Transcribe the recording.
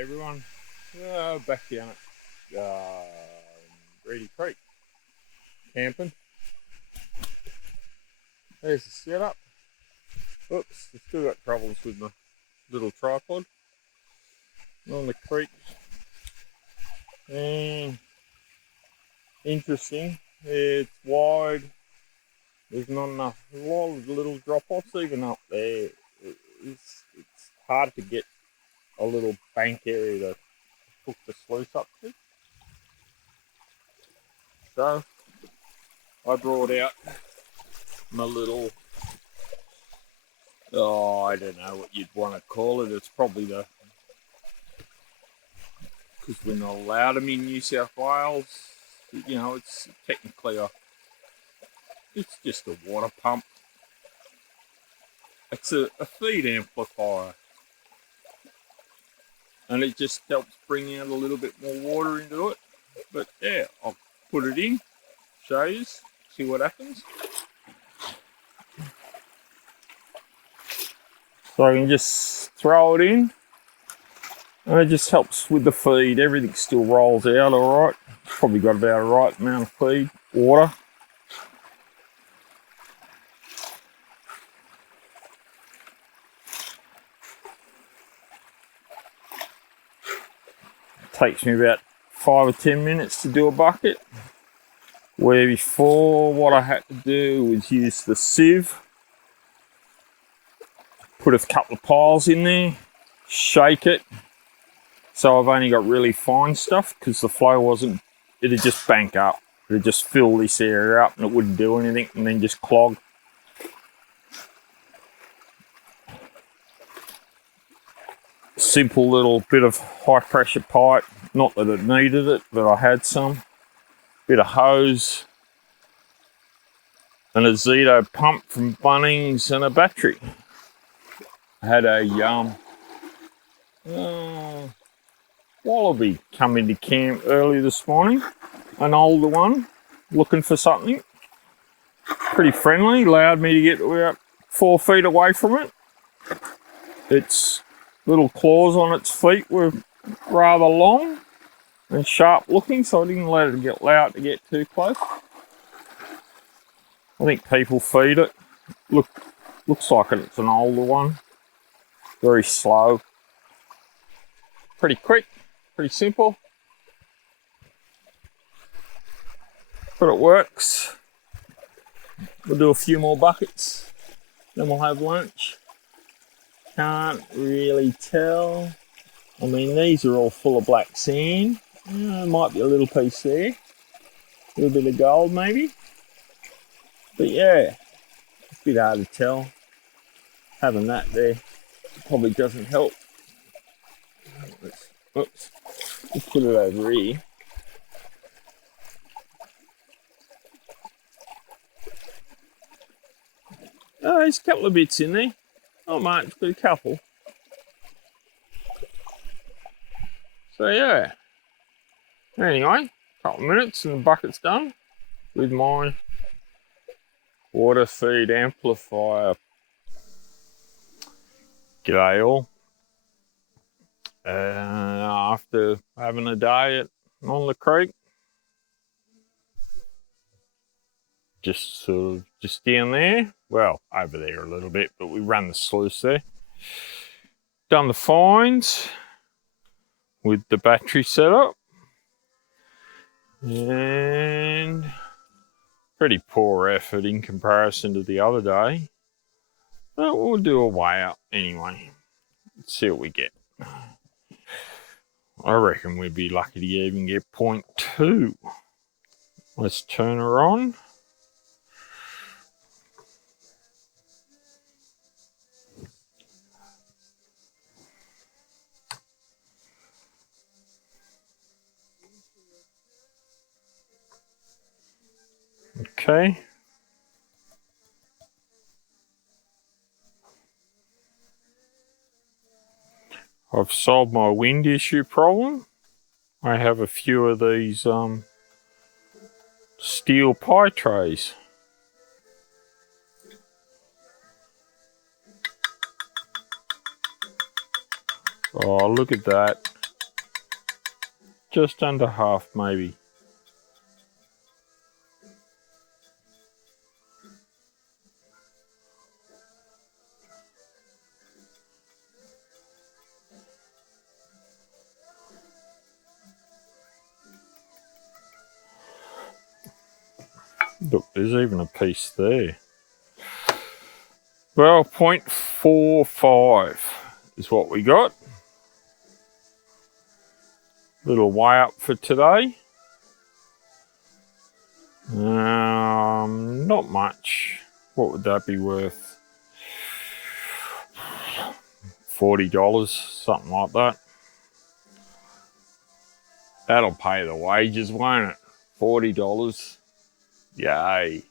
G'day everyone. Back down at Reedy Creek, camping. There's the setup. Oops, I've still got troubles with my little tripod on the creek. And interesting, it's wide. There's not enough, a lot of little drop-offs even up there. It's hard to get a little bank area to hook the sluice up to. So I brought out my little, I don't know what you'd want to call it. It's probably because we're not allowed them in New South Wales. You know, it's technically it's just a water pump. It's a feed amplifier. And it just helps bring out a little bit more water into it. But yeah, I'll put it in, show you, see what happens. So I can just throw it in, and it just helps with the feed. Everything still rolls out all right. Probably got about the right amount of feed, water. Takes me about 5 or 10 minutes to do a bucket, where before what I had to do was use the sieve, put a couple of piles in there, shake it, so I've only got really fine stuff because the flow wasn't, it'd just bank up, it'd just fill this area up and it wouldn't do anything and then just clog. Simple little bit of high pressure pipe, not that it needed it, but I had some. Bit of hose and a Zito pump from Bunnings and a battery. I had a wallaby come into camp early this morning, an older one, looking for something. Pretty friendly, allowed me to get about 4 feet away from it. Its little claws on its feet were rather long and sharp looking, so I didn't let it get loud to get too close. I think people feed it. Looks like it's an older one. Very slow. Pretty quick, pretty simple. But it works. We'll do a few more buckets, then we'll have lunch. Can't really tell. I mean, these are all full of black sand. Might be a little piece there. A little bit of gold maybe. But yeah, it's a bit hard to tell. Having that there probably doesn't help. Let's put it over here. Oh, there's a couple of bits in there. Not much, but a couple. So yeah. Anyway, a couple of minutes and the bucket's done with my water feed amplifier. G'day all. After having a day on the creek, just down there, well, over there a little bit, but we run the sluice there. Done the fines with the battery setup, and pretty poor effort in comparison to the other day, but we'll do a weigh up anyway. Let's see what we get. I reckon we'd be lucky to even get 0.2. Let's turn her on. Okay. I've solved my wind issue problem. I have a few of these steel pie trays. Oh, look at that. just under half maybe. Look, there's even a piece there. Well, 0.45 is what we got. Little way up for today. Not much. What would that be worth? $40, something like that. That'll pay the wages, won't it? $40. Yay.